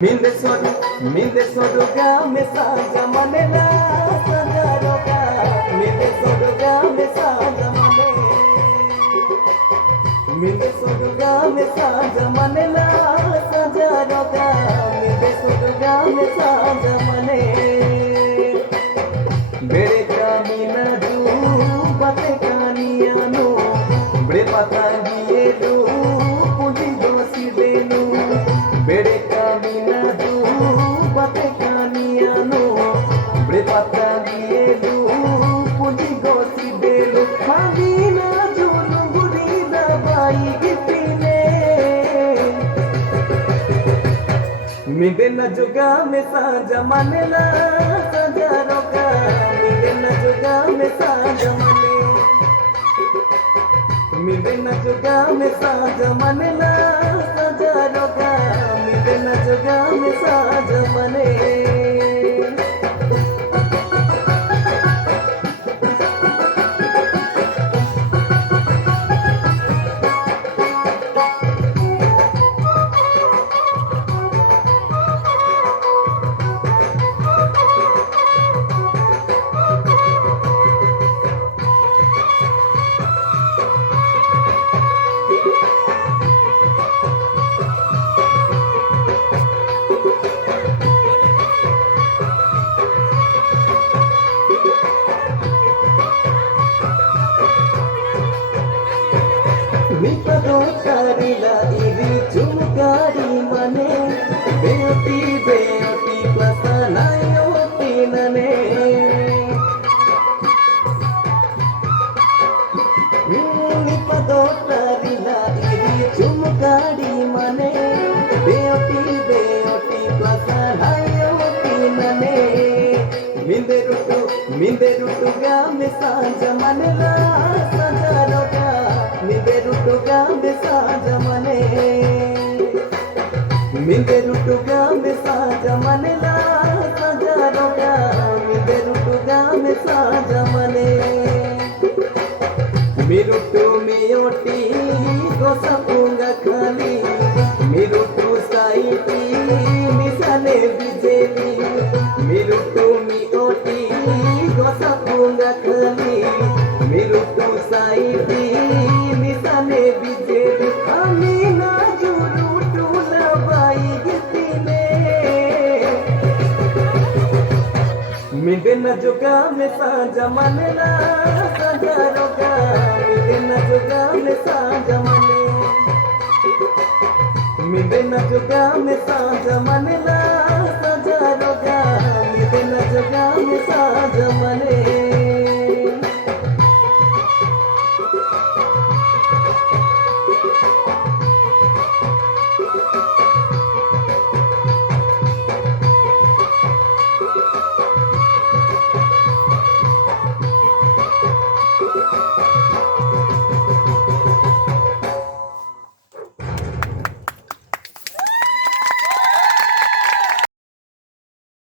Minde soduga mesaja manela sajaroga minde soduga mesaja mane minde soduga mesaja manela sajaroga minde soduga mesaja mane bere kamina du bate kaniyanu bere patangiye du puji dosi denu bere kamina du bate kaniyanu bere patangiye du puji dosi denu magina julu gurida bai gitine midena juga me saja manela saja roka midena juga me saja mane midena juga me saja manela saja roka midena juga me saja mane Mikado karila iri chumkari mane beauty plasana yoti nane Mikado karila iri chumkari mane beauty plasana yoti nane minderutu ga mesaja manela sajaroga minderutuga mesaja mane minderutuga mesaja manela sajaroga minderutuga mesaja mane mirutu miyoti gosapunga khali mirutu saiti misale bijeli mirutu miyoti gosapunga khali mirutu saiti misale bijeli amina jurutu labai gitine midena juga mesaja manela sajaroga midena juga mesaja mane midena juga mesaja mane